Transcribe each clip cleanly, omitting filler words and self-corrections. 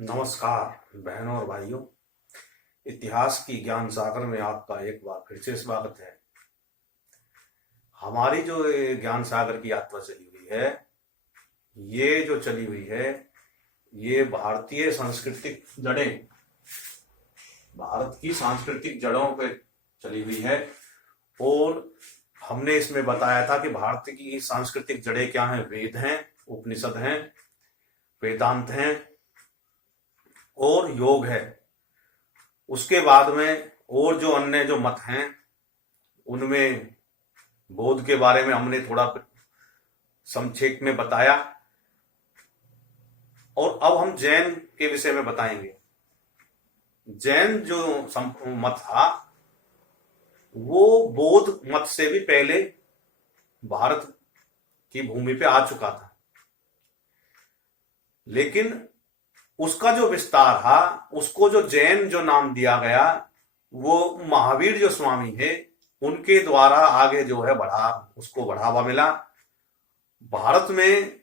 नमस्कार बहनों और भाइयों। इतिहास की ज्ञान सागर में आपका एक बार फिर से स्वागत है। हमारी जो ये ज्ञान सागर की यात्रा चली हुई है, ये जो चली हुई है, ये भारतीय सांस्कृतिक जड़ें, भारत की सांस्कृतिक जड़ों पे चली हुई है। और हमने इसमें बताया था कि भारत की सांस्कृतिक जड़ें क्या हैं। वेद हैं, उपनिषद हैं, वेदांत हैं और योग है। उसके बाद में और जो अन्य जो मत हैं, उनमें बौद्ध के बारे में हमने थोड़ा संक्षेप में बताया। और अब हम जैन के विषय में बताएंगे। जैन जो मत था, वो बौद्ध मत से भी पहले भारत की भूमि पे आ चुका था, लेकिन उसका जो विस्तार था, उसको जो जैन जो नाम दिया गया, वो महावीर जो स्वामी है, उनके द्वारा आगे जो है उसको बढ़ावा मिला। भारत में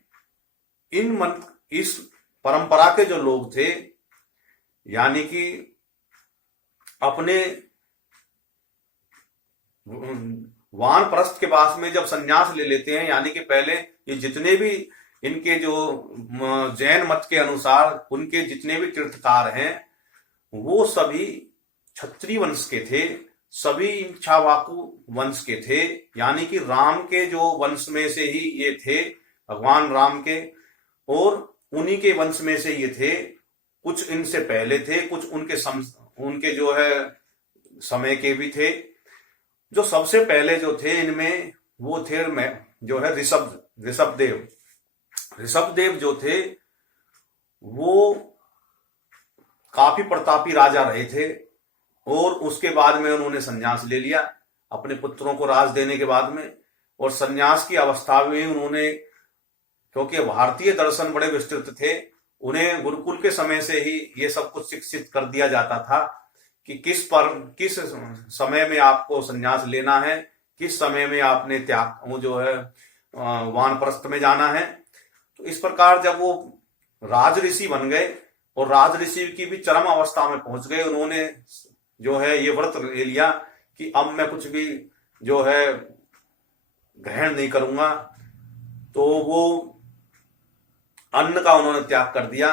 इस परंपरा के जो लोग थे, यानी कि अपने वानप्रस्थ के पास में जब संन्यास ले लेते हैं, यानी कि पहले ये जितने भी इनके जो जैन मत के अनुसार उनके जितने भी तीर्थकार हैं, वो सभी क्षत्रिय वंश के थे, सभी इक्ष्वाकु वंश के थे, यानी कि राम के जो वंश में से ही ये थे, भगवान राम के, और उन्हीं के वंश में से ये थे। कुछ इनसे पहले थे, कुछ उनके जो है समय के भी थे। जो सबसे पहले जो थे इनमें, वो थे जो है ऋषभदेव। ऋषभदेव जो थे, वो काफी प्रतापी राजा रहे थे, और उसके बाद में उन्होंने संन्यास ले लिया अपने पुत्रों को राज देने के बाद में। और संन्यास की अवस्था में उन्होंने, क्योंकि भारतीय दर्शन बड़े विस्तृत थे, उन्हें गुरुकुल के समय से ही ये सब कुछ शिक्षित कर दिया जाता था कि किस समय में आपको संन्यास लेना है, किस समय में आपने त्याग वो जो है वानप्रस्थ में जाना है। तो इस प्रकार जब वो राज ऋषि बन गए और राज ऋषि की भी चरम अवस्था में पहुंच गए, उन्होंने जो है ये व्रत ले लिया कि अब मैं कुछ भी जो है ग्रहण नहीं करूंगा। तो वो अन्न का उन्होंने त्याग कर दिया।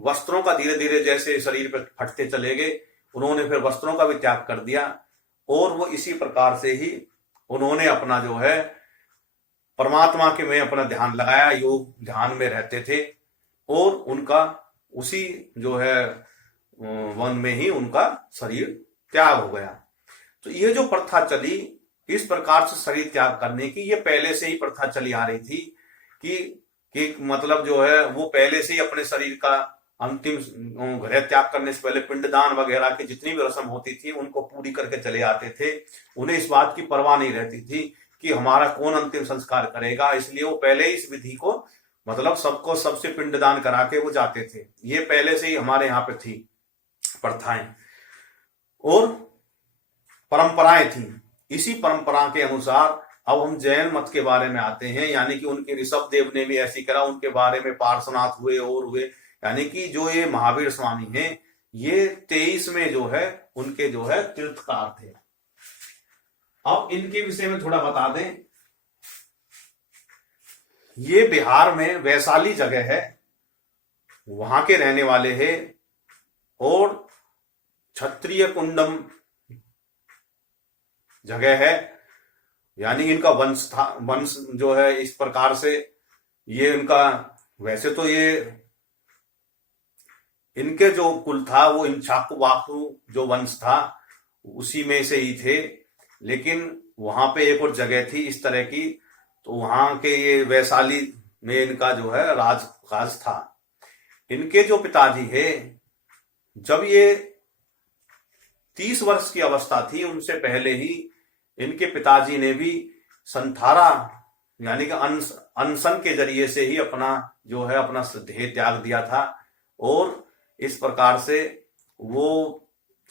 वस्त्रों का धीरे धीरे जैसे शरीर पर फटते चले गए, उन्होंने फिर वस्त्रों का भी त्याग कर दिया। और वो इसी प्रकार से ही उन्होंने अपना जो है परमात्मा के में अपना ध्यान लगाया, योग ध्यान में रहते थे, और उनका उसी जो है वन में ही उनका शरीर त्याग हो गया। तो ये जो प्रथा चली, इस प्रकार से शरीर त्याग करने की, ये पहले से ही प्रथा चली आ रही थी कि मतलब जो है वो पहले से ही अपने शरीर का अंतिम गृह त्याग करने से पहले पिंडदान वगैरह की जितनी भी रस्म होती थी, उनको पूरी करके चले आते थे। उन्हें इस बात की परवाह नहीं रहती थी कि हमारा कौन अंतिम संस्कार करेगा, इसलिए वो पहले ही इस विधि को, मतलब सबको सबसे पिंडदान करा के वो जाते थे। ये पहले से ही हमारे यहाँ पे थी प्रथाएं और परंपराएं थी। इसी परंपरा के अनुसार अब हम जैन मत के बारे में आते हैं, यानी कि उनके ऋषभदेव ने भी ऐसी करा, उनके बारे में पार्श्वनाथ हुए और हुए, यानी कि जो ये महावीर स्वामी हैं, ये 23 में जो है उनके जो है तीर्थकार थे। अब इनके विषय में थोड़ा बता दें। ये बिहार में वैशाली जगह है, वहां के रहने वाले हैं, और क्षत्रिय कुंडम जगह है, यानी इनका वंश जो है इस प्रकार से ये इनका, वैसे तो ये इनके जो कुल था वो इक्ष्वाकु जो वंश था उसी में से ही थे, लेकिन वहां पे एक और जगह थी इस तरह की, तो वहां के ये वैशाली में इनका जो है राज था। इनके जो पिताजी है, जब ये 30 वर्ष की अवस्था थी, उनसे पहले ही इनके पिताजी ने भी संथारा, यानी कि अनशन के जरिए से ही अपना जो है अपना देह त्याग दिया था। और इस प्रकार से वो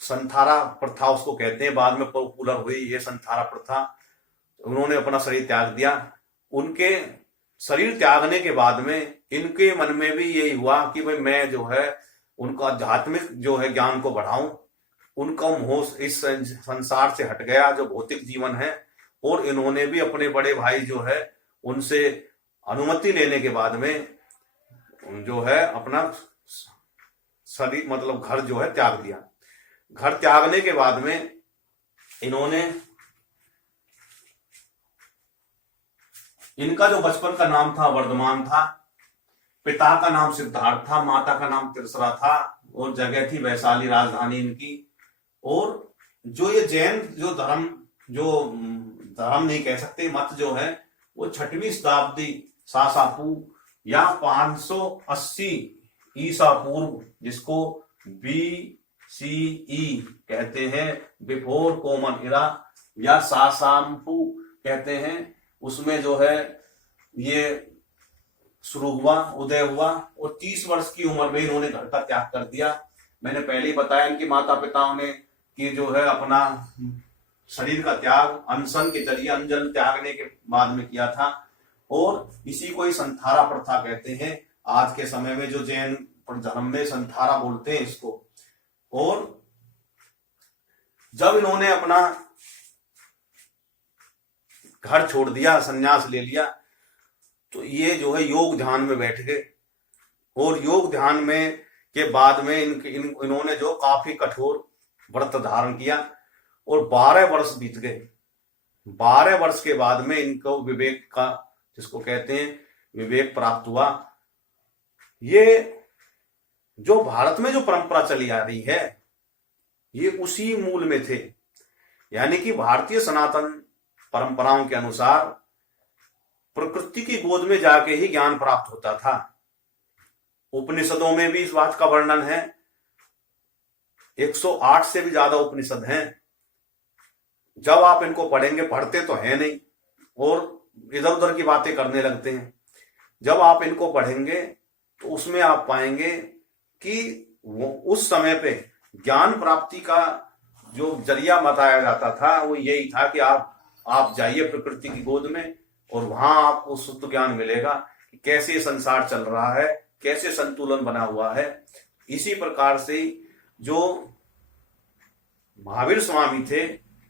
संथारा प्रथा उसको कहते हैं, बाद में पॉपुलर हुई ये संथारा प्रथा। उन्होंने अपना शरीर त्याग दिया। उनके शरीर त्यागने के बाद में इनके मन में भी यही हुआ कि भाई मैं जो है उनका आध्यात्मिक जो है ज्ञान को बढ़ाऊं, उनका मोह इस संसार से हट गया जो भौतिक जीवन है। और इन्होंने भी अपने बड़े भाई जो है उनसे अनुमति लेने के बाद में जो है अपना शरीर मतलब घर जो है त्याग दिया। घर त्यागने के बाद में इन्होंने, इनका जो बचपन का नाम था वर्धमान था, पिता का नाम सिद्धार्थ था, माता का नाम तिरसरा था, और जगह थी वैशाली राजधानी इनकी। और जो ये जैन जो धर्म नहीं कह सकते, मत जो है वो 6वीं शताब्दी सासापू या 580 ईसा पूर्व, जिसको BCE कहते हैं, बिफोर कॉमन इरा, या सासाम्पू कहते हैं, उसमें जो है ये शुरू हुआ, उदय हुआ। और 30 वर्ष की उम्र में इन्होंने घर का त्याग कर दिया। मैंने पहले ही बताया इनके माता पिताओं ने कि जो है अपना शरीर का त्याग अनशन के जरिए, अंजन त्यागने के बाद में किया था। और इसी को ही संथारा प्रथा कहते हैं। आज के समय में जो जैन धर्म में संथारा बोलते हैं इसको। और जब इन्होंने अपना घर छोड़ दिया, संन्यास ले लिया, तो ये जो है योग ध्यान में बैठ गए। और योग ध्यान में के बाद में इन्होंने जो काफी कठोर व्रत धारण किया और 12 वर्ष बीत गए। 12 वर्ष के बाद में इनको विवेक का, जिसको कहते हैं विवेक, प्राप्त हुआ। ये जो भारत में जो परंपरा चली आ रही है ये उसी मूल में थे, यानी कि भारतीय सनातन परंपराओं के अनुसार प्रकृति की गोद में जाके ही ज्ञान प्राप्त होता था। उपनिषदों में भी इस बात का वर्णन है। 108 से भी ज्यादा उपनिषद हैं। जब आप इनको पढ़ेंगे, पढ़ते तो है नहीं और इधर उधर की बातें करने लगते हैं, जब आप इनको पढ़ेंगे तो उसमें आप पाएंगे कि वो उस समय पे ज्ञान प्राप्ति का जो जरिया बताया जाता था वो यही था कि आप जाइए प्रकृति की गोद में और वहां आपको शुद्ध ज्ञान मिलेगा कि कैसे संसार चल रहा है, कैसे संतुलन बना हुआ है। इसी प्रकार से जो महावीर स्वामी थे,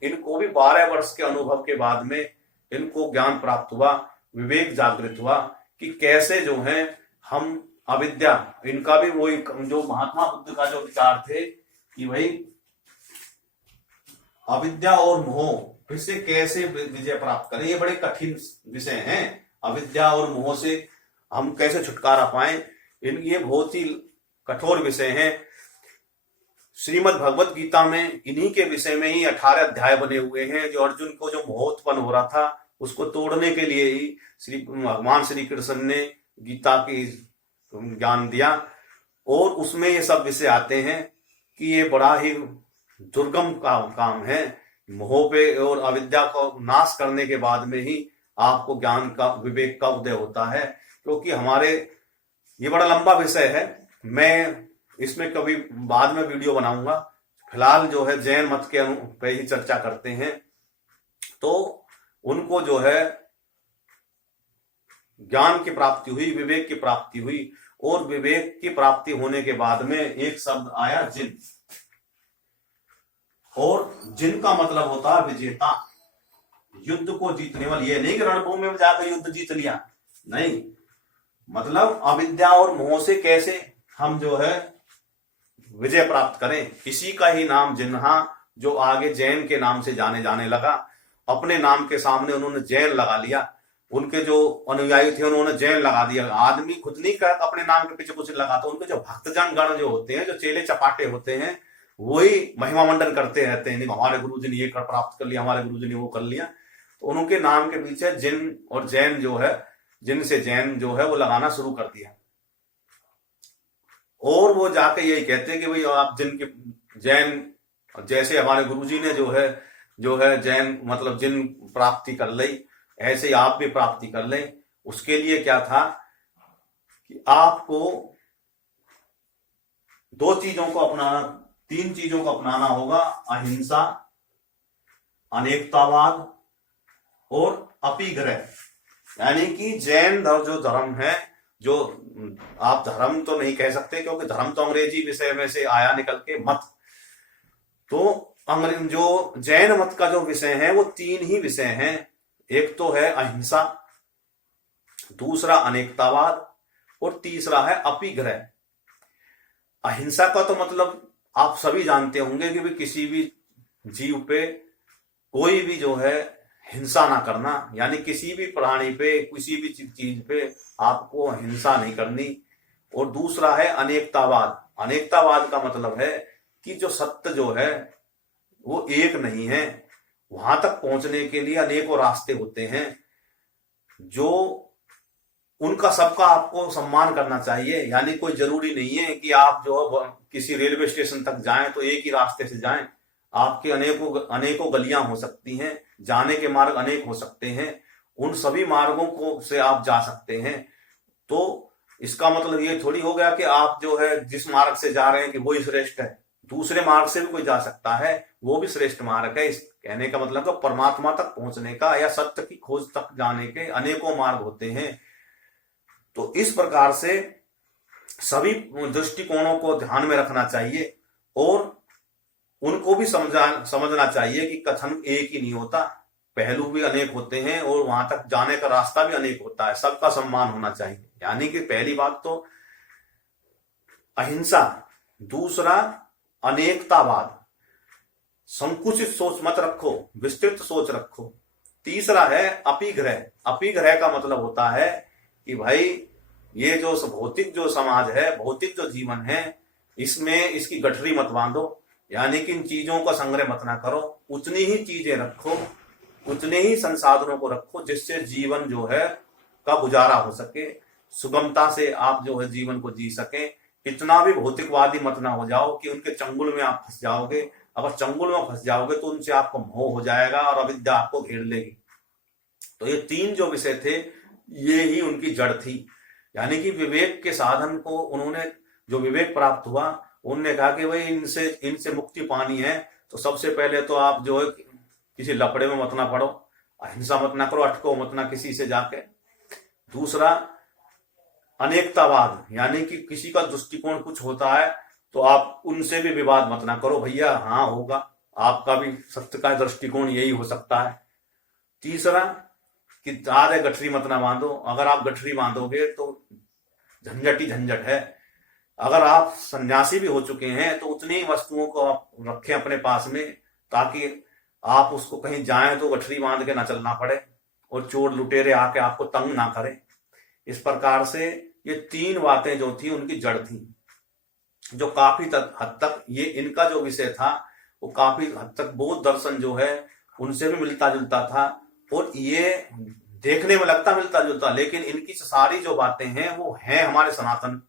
इनको भी 12 वर्ष के अनुभव के बाद में इनको ज्ञान प्राप्त हुआ, विवेक जागृत हुआ कि कैसे जो है हम अविद्या, इनका भी वही जो महात्मा बुद्ध का जो विचार थे कि भाई अविद्या और मोह इससे कैसे विजय प्राप्त करें। ये बड़े कठिन विषय हैं, अविद्या और मोह से हम कैसे छुटकारा पाएं, ये बहुत ही कठोर विषय हैं। श्रीमद् भगवत गीता में इन्हीं के विषय में ही 18 अध्याय बने हुए हैं। जो अर्जुन को जो मोह उत्पन्न हो रहा था उसको तोड़ने के लिए ही भगवान श्री कृष्ण ने गीता की ज्ञान दिया। और उसमें ये सब विषय आते हैं कि ये बड़ा ही दुर्गम काम है। मोह पे और अविद्या को नाश करने के बाद में ही आपको ज्ञान का, विवेक का उदय होता है। क्योंकि हमारे ये बड़ा लंबा विषय है, मैं इसमें कभी बाद में वीडियो बनाऊंगा। फिलहाल जो है जैन मत के पे ही चर्चा करते हैं। तो उनको जो है ज्ञान की प्राप्ति हुई, विवेक की प्राप्ति हुई। और विवेक की प्राप्ति होने के बाद में एक शब्द आया जिन, और जिन का मतलब होता है विजेता, युद्ध को जीतने वाले। ये नहीं कि रणभूमि में जाकर युद्ध जीत लिया, नहीं, मतलब अविद्या और मोह से कैसे हम जो है विजय प्राप्त करें। इसी का ही नाम जिन्हा, जो आगे जैन के नाम से जाने लगा। अपने नाम के सामने उन्होंने जैन लगा लिया, उनके जो अनुयायी थे उन्होंने जैन लगा दिया। आदमी खुद नहीं कर अपने नाम के पीछे कुछ लगाता, उनके जो भक्तजन गण जो होते हैं, जो चेले चपाटे होते हैं, वही महिमा मंडन करते रहते हैं। हमारे गुरुजी ने ये कर प्राप्त कर लिया, हमारे गुरुजी ने वो कर लिया। तो उनके नाम के पीछे जिन और जैन जो है, जिन से जैन जो है वो लगाना शुरू कर दिया। और वो जाके यही कहते हैं कि भाई आप जिनके जैन, जैसे हमारे गुरुजी ने जो है जैन मतलब जिन प्राप्ति कर ली, ऐसे ही आप भी प्राप्ति कर लें। उसके लिए क्या था कि आपको 2 चीजों को अपनाना, 3 चीजों को अपनाना होगा। अहिंसा, अनेकतावाद और अपिग्रह। यानी कि जैन जो धर्म है, जो आप धर्म तो नहीं कह सकते क्योंकि धर्म तो अंग्रेजी विषय में से आया निकल के, मत। तो अंग्रेज जो जैन मत का जो विषय है वो 3 ही विषय हैं। एक तो है अहिंसा, दूसरा अनेकतावाद, और तीसरा है अपिग्रह। अहिंसा का तो मतलब आप सभी जानते होंगे कि भी किसी भी जीव पे कोई भी जो है हिंसा ना करना, यानी किसी भी प्राणी पे, किसी भी चीज पे आपको हिंसा नहीं करनी। और दूसरा है अनेकतावाद। अनेकतावाद का मतलब है कि जो सत्य जो है वो एक नहीं है, वहां तक पहुंचने के लिए अनेकों रास्ते होते हैं, जो उनका सबका आपको सम्मान करना चाहिए। यानी कोई जरूरी नहीं है कि आप जो किसी रेलवे स्टेशन तक जाएं तो एक ही रास्ते से जाएं। आपके अनेकों गलियां हो सकती हैं, जाने के मार्ग अनेक हो सकते हैं, उन सभी मार्गों को से आप जा सकते हैं। तो इसका मतलब ये थोड़ी हो गया कि आप जो है जिस मार्ग से जा रहे हैं कि वो ही श्रेष्ठ है। दूसरे मार्ग से भी कोई जा सकता है, वो भी श्रेष्ठ मार्ग है। इस कहने का मतलब है परमात्मा तक पहुंचने का या सत्य की खोज तक जाने के अनेकों मार्ग होते हैं। तो इस प्रकार से सभी दृष्टिकोणों को ध्यान में रखना चाहिए और उनको भी समझना चाहिए कि कथन एक ही नहीं होता, पहलू भी अनेक होते हैं और वहां तक जाने का रास्ता भी अनेक होता है। सबका सम्मान होना चाहिए। यानी कि पहली बात तो अहिंसा, दूसरा अनेकतावाद, संकुचित सोच मत रखो, विस्तृत सोच रखो। तीसरा है अपिग्रह। अपिग्रह का मतलब होता है कि भाई ये जो भौतिक जो समाज है, भौतिक जो जीवन है, इसमें इसकी गठरी मत बांधो। यानी कि इन चीजों का संग्रह मत ना करो, उतनी ही चीजें रखो, उतने ही संसाधनों को रखो जिससे जीवन जो है का गुजारा हो सके, सुगमता से आप जो है जीवन को जी सके। इतना भी भौतिकवादी मत ना हो जाओ कि उनके चंगुल में आप फंस जाओगे। अगर चंगुल में फंस जाओगे तो उनसे आपको मोह हो जाएगा और अविद्या आपको घेर लेगी। तो ये 3 जो विषय थे ये ही उनकी जड़ थी। यानी कि विवेक के साधन को उन्होंने, जो विवेक प्राप्त हुआ, उन्होंने कहा कि भाई इनसे मुक्ति पानी है तो सबसे पहले तो आप जो है किसी लफड़े में मत ना पड़ो, अहिंसा मत ना करो, अटको मत ना किसी से जाके। दूसरा अनेकतावाद, यानी कि किसी का दृष्टिकोण कुछ होता है तो आप उनसे भी विवाद मत ना करो, भैया हाँ होगा, आपका भी सत्य का दृष्टिकोण यही हो सकता है। तीसरा कि ज्यादा गठरी मत ना बांधो, अगर आप गठरी बांधोगे तो झंझट ही झंझट है। अगर आप सन्यासी भी हो चुके हैं तो उतनी ही वस्तुओं को आप रखें अपने पास में, ताकि आप उसको कहीं जाएं तो गठरी बांध के ना चलना पड़े और चोर लुटेरे आके आपको तंग ना करें। इस प्रकार से ये 3 बातें जो थी उनकी जड़ थी, जो काफी हद तक ये इनका जो विषय था वो काफी हद तक बौद्ध दर्शन जो है उनसे भी मिलता जुलता था। और ये देखने में लगता मिलता जुलता, लेकिन इनकी सारी जो बातें हैं वो हैं हमारे सनातन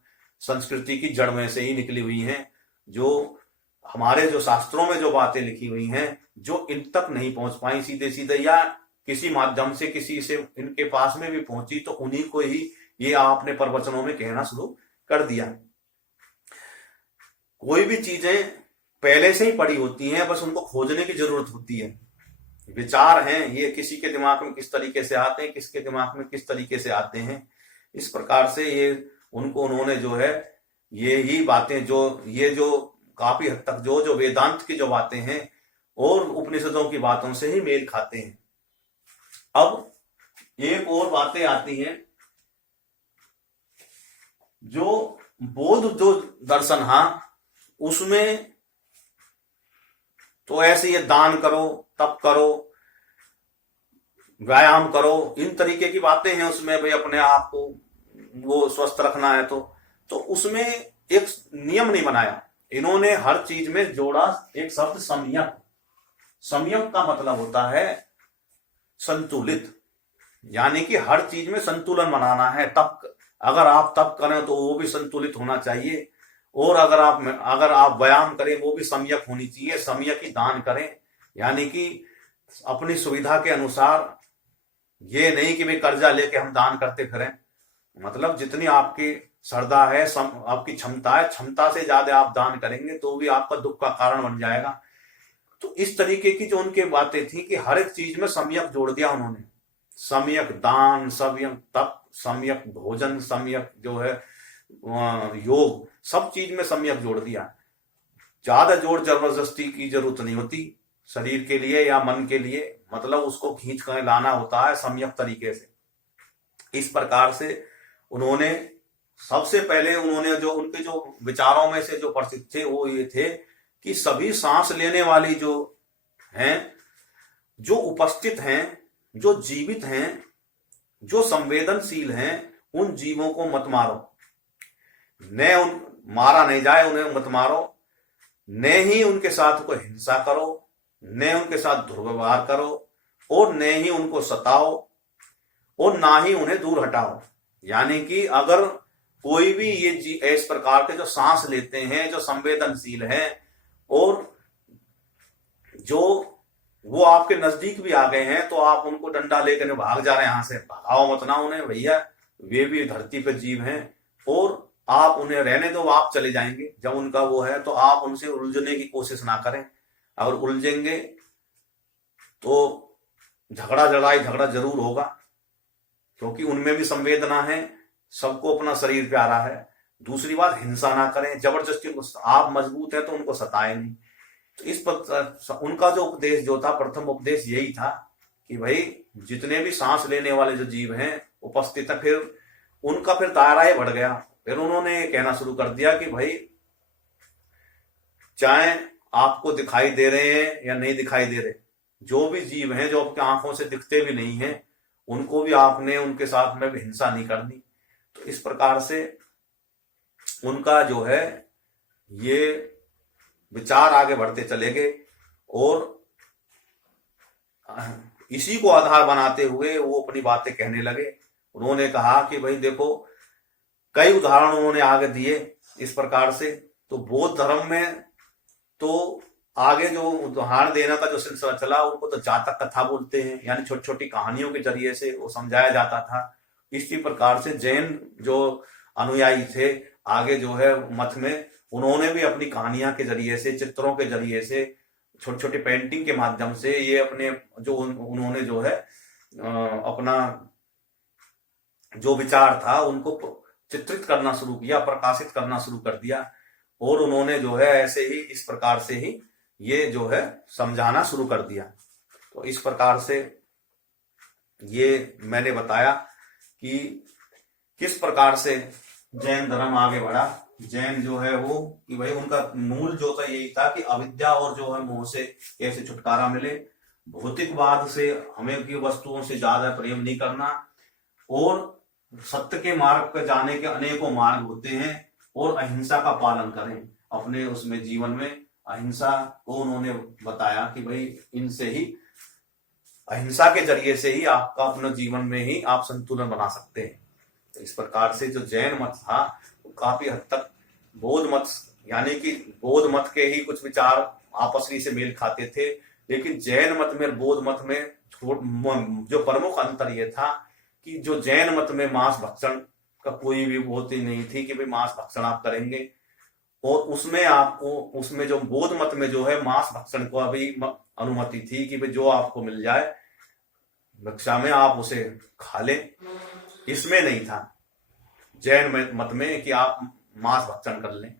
संस्कृति की जड़ में से ही निकली हुई हैं। जो हमारे जो शास्त्रों में जो बातें लिखी हुई हैं, जो इन तक नहीं पहुंच पाई सीधे सीधे, या किसी माध्यम से किसी से इनके पास में भी पहुंची, तो उन्हीं को ही ये आपने प्रवचनों में कहना शुरू कर दिया। कोई भी चीजें पहले से ही पड़ी होती हैं, बस उनको खोजने की जरूरत होती है। विचार हैं ये किसी के दिमाग में किस तरीके से आते हैं, किसके दिमाग में किस तरीके से आते हैं। इस प्रकार से ये उन्होंने जो है ये ही बातें जो काफी हद तक जो वेदांत की जो बातें हैं और उपनिषदों की बातों से ही मेल खाते हैं। अब एक और बातें आती हैं, जो बौद्ध जो दर्शन, हाँ उसमें तो ऐसे ये दान करो, तप करो, व्यायाम करो, इन तरीके की बातें हैं उसमें। भाई अपने आप को वो स्वस्थ रखना है तो उसमें एक नियम नहीं बनाया इन्होंने। हर चीज में जोड़ा एक शब्द संयम। संयम का मतलब होता है संतुलित, यानी कि हर चीज में संतुलन बनाना है। तप, अगर आप तप करें तो वो भी संतुलित होना चाहिए, और अगर आप व्यायाम करें वो भी सम्यक होनी चाहिए। सम्यक ही दान करें, यानी कि अपनी सुविधा के अनुसार, ये नहीं कि भाई कर्जा लेके हम दान करते फिरें। मतलब जितनी आपकी श्रद्धा है, आपकी क्षमता है, क्षमता से ज्यादा आप दान करेंगे तो भी आपका दुख का कारण बन जाएगा। तो इस तरीके की जो उनके बातें थी कि हर एक चीज में सम्यक जोड़ दिया उन्होंने। सम्यक दान, सम्यक तप, सम्यक भोजन, सम्यक जो है योग, सब चीज में सम्यक जोड़ दिया। ज्यादा जोर जबरदस्ती की जरूरत नहीं होती शरीर के लिए या मन के लिए, मतलब उसको खींच कर लाना होता है सम्यक तरीके से। इस प्रकार से उन्होंने सबसे पहले उन्होंने जो उनके जो विचारों में से जो प्रसिद्ध थे वो ये थे कि सभी सांस लेने वाली जो हैं, जो उपस्थित हैं, जो जीवित हैं, जो संवेदनशील हैं, उन जीवों को मत मारो। न उन मारा नहीं जाए, उन्हें मत मारो। न ही उनके साथ कोई हिंसा करो, न उनके साथ दुर्व्यवहार करो, और न ही उनको सताओ, और ना ही उन्हें दूर हटाओ। यानी कि अगर कोई भी ये इस प्रकार के जो सांस लेते हैं, जो संवेदनशील हैं, और जो वो आपके नजदीक भी आ गए हैं, तो आप उनको डंडा लेकर भाग जा रहे हैं, यहां से भगाओ मत ना उन्हें भैया, वे भी धरती पर जीव हैं, और आप उन्हें रहने दो, आप चले जाएंगे जब उनका वो है, तो आप उनसे उलझने की कोशिश ना करें। अगर उलझेंगे तो झगड़ा जरूर होगा, क्योंकि उनमें भी संवेदना है, सबको अपना शरीर प्यारा है। दूसरी बात, हिंसा ना करें जबरदस्ती, आप मजबूत है तो उनको सताए नहीं। तो इस पर उनका जो उपदेश जो था, प्रथम उपदेश यही था कि भाई जितने भी सांस लेने वाले जो जीव हैं उपस्थित है, फिर उनका फिर दायरा ही बढ़ गया। फिर उन्होंने कहना शुरू कर दिया कि भाई चाहे आपको दिखाई दे रहे हैं या नहीं दिखाई दे रहे, जो भी जीव हैं जो आपकी आंखों से दिखते भी नहीं हैं, उनको भी आपने उनके साथ में भी हिंसा नहीं करनी। तो इस प्रकार से उनका जो है ये विचार आगे बढ़ते चले गए, और इसी को आधार बनाते हुए वो अपनी बातें कहने लगे। उन्होंने कहा कि भाई देखो, कई उदाहरण उन्होंने आगे दिए इस प्रकार से। तो बौद्ध धर्म में तो आगे जो उदाहरण देने का जो सिलसिला चला, उनको तो जातक कथा बोलते हैं, यानी छोटी छोटी कहानियों के जरिए से वो समझाया जाता था। इसी प्रकार से जैन जो अनुयायी थे आगे जो है मत में, उन्होंने भी अपनी कहानियां के जरिए से, चित्रों के जरिए से, छोटी छोटी पेंटिंग के माध्यम से ये अपने जो उन्होंने जो है अपना जो विचार था उनको चित्रित करना शुरू किया, प्रकाशित करना शुरू कर दिया। और उन्होंने जो है ऐसे ही इस प्रकार से ही ये जो है समझाना शुरू कर दिया। तो इस प्रकार से ये मैंने बताया कि किस प्रकार से जैन धर्म आगे बढ़ा। जैन जो है वो कि भाई उनका मूल जो था यही था कि अविद्या और जो है मोह से कैसे छुटकारा मिले, भौतिकवाद से, हमें की वस्तुओं से ज्यादा प्रेम नहीं करना, और सत्य के मार्ग पर जाने के अनेकों मार्ग होते हैं, और अहिंसा का पालन करें अपने उसमें जीवन में। अहिंसा को उन्होंने बताया कि भाई इनसे ही, अहिंसा के जरिए से ही आपका अपने जीवन में ही आप संतुलन बना सकते हैं। तो इस प्रकार से जो जैन मत था वो काफी हद तक बौद्ध मत, यानी कि बौद्ध मत के ही कुछ विचार आपसी से मेल खाते थे, लेकिन जैन मत में बौद्ध मत में जो प्रमुख अंतर यह था कि जो जैन मत में मांस भक्षण का कोई भी बहुत ही नहीं थी कि भाई मांस भक्षण आप करेंगे, और उसमें आपको, उसमें जो बौद्ध मत में जो है मांस भक्षण को अभी अनुमति थी कि भाई जो आपको मिल जाए भिक्षा में आप उसे खा लें। इसमें नहीं था जैन मत में कि आप मांस भक्षण कर लें,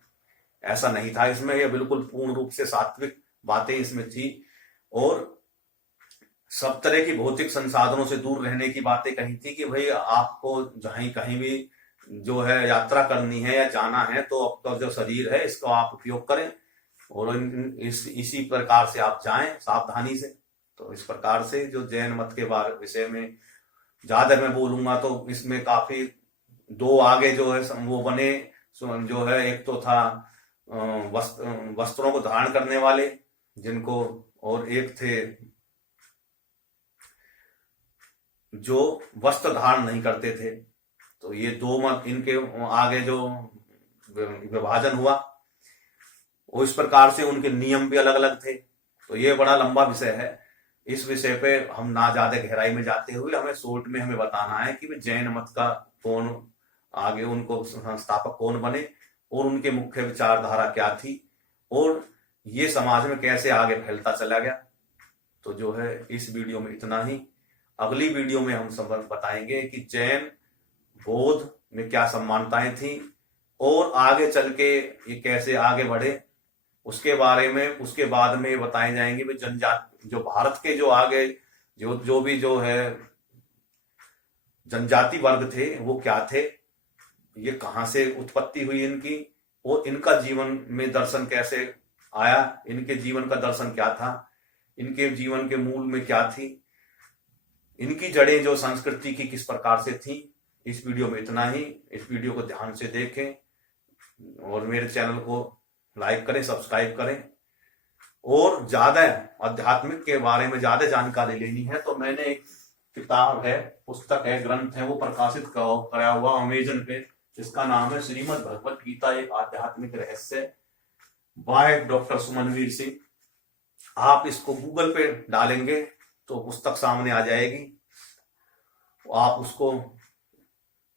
ऐसा नहीं था इसमें। यह बिल्कुल पूर्ण रूप से सात्विक बातें इसमें थी, और सब तरह की भौतिक संसाधनों से दूर रहने की बातें कही थी कि भाई आपको जहां कहीं भी जो है यात्रा करनी है या जाना है, तो आपका जो शरीर है इसका आप उपयोग करें, और इसी प्रकार से आप जाएं सावधानी से। तो इस प्रकार से जो जैन मत के बारे विषय में ज्यादा मैं बोलूंगा तो इसमें काफी दो आगे जो है वो बने, जो है एक तो था वस्त्रों को धारण करने वाले जिनको, और एक थे जो वस्त्र धारण नहीं करते थे। तो ये दो मत, इनके आगे जो विभाजन हुआ, और इस प्रकार से उनके नियम भी अलग अलग थे। तो ये बड़ा लंबा विषय है, इस विषय पे हम ना ज्यादा गहराई में जाते हुए हमें शॉर्ट में हमें बताना है कि जैन मत का कौन आगे, उनको संस्थापक कौन बने, और उनके मुख्य विचारधारा क्या थी, और ये समाज में कैसे आगे फैलता चला गया। तो जो है इस वीडियो में इतना ही। अगली वीडियो में हम सब बताएंगे कि जैन बौद्ध में क्या समानताएं थी और आगे चल के ये कैसे आगे बढ़े, उसके बारे में उसके बाद में बताए जाएंगे भी जनजाति जो भारत के जो आगे जो भी जो है जनजाति वर्ग थे वो क्या थे, ये कहां से उत्पत्ति हुई इनकी, और इनका जीवन में दर्शन कैसे आया, इनके जीवन का दर्शन क्या था, इनके जीवन के मूल में क्या थी, इनकी जड़ें जो संस्कृति की किस प्रकार से थी। इस वीडियो में इतना ही। इस वीडियो को ध्यान से देखें और मेरे चैनल को लाइक करें, सब्सक्राइब करें। और ज्यादा आध्यात्मिक के बारे में ज्यादा जानकारी लेनी है तो मैंने एक किताब है, पुस्तक है, ग्रंथ है, वो प्रकाशित कराया हुआ अमेजन पे, जिसका नाम है श्रीमद् भगवत गीता एक आध्यात्मिक रहस्य बाय डॉक्टर सुमनवीर सिंह। आप इसको गूगल पे डालेंगे तो पुस्तक सामने आ जाएगी। आप उसको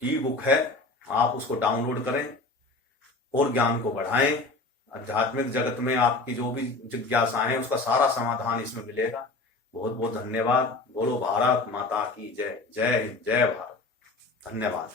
ई बुक है, आप उसको डाउनलोड करें और ज्ञान को बढ़ाएं। आध्यात्मिक जगत में आपकी जो भी जिज्ञासाएं उसका सारा समाधान इसमें मिलेगा। बहुत बहुत धन्यवाद। बोलो भारत माता की जय। जय हिंद, जय भारत। धन्यवाद।